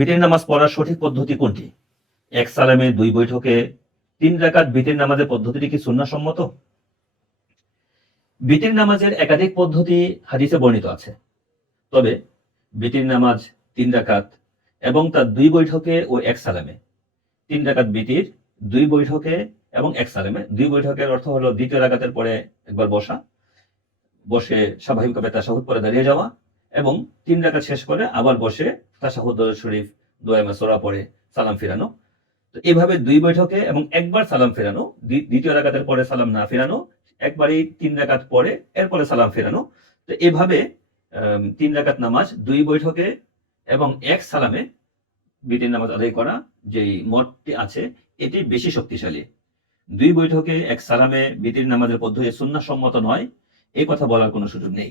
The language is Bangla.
বিতির নামাজ পড়ার সঠিক পদ্ধতি কোনটি? এক সালামে 2 বৈঠকে 3 রাকাত বিতির নামাজের পদ্ধতিটি কি সুন্নাহসম্মত? বিতির নামাজের একাধিক পদ্ধতি হাদিসে বর্ণিত আছে। তবে বিতির নামাজ 3 রাকাত এবং তার 2 বৈঠকে ও 1 সালামে। 3 রাকাত বিতির 2 বৈঠকে এবং 1 সালামে। 2 বৈঠকের অর্থ হলো দ্বিতীয় রাকাতের পরে একবার বসে স্বাভাবিকভাবে তাশাহুদ পরে দাঁড়িয়ে যাওয়া, এবং 3 রাকাত শেষ করে আবার বসে তাশাহুদ শরীফ, দোয়া মাসুরা পড়ে সালাম ফিরানো। তো এভাবে 2 বৈঠকে এবং একবার সালাম ফেরানো, দ্বিতীয় রাকাতের পরে সালাম না ফেরানো, একবারেই 3 রাকাত পরে এরপরে সালাম ফেরানো। তো এভাবে 3 রাকাত নামাজ 2 বৈঠকে এবং 1 সালামে বিতির নামাজ আদায় করা যেই মতটি আছে এটি বেশি শক্তিশালী। 2 বৈঠকে 1 সালামে বিতির নামাজের পদ্ধতি সুন্নাহসম্মত নয়, এই কথা বলার কোনো সুযোগ নেই।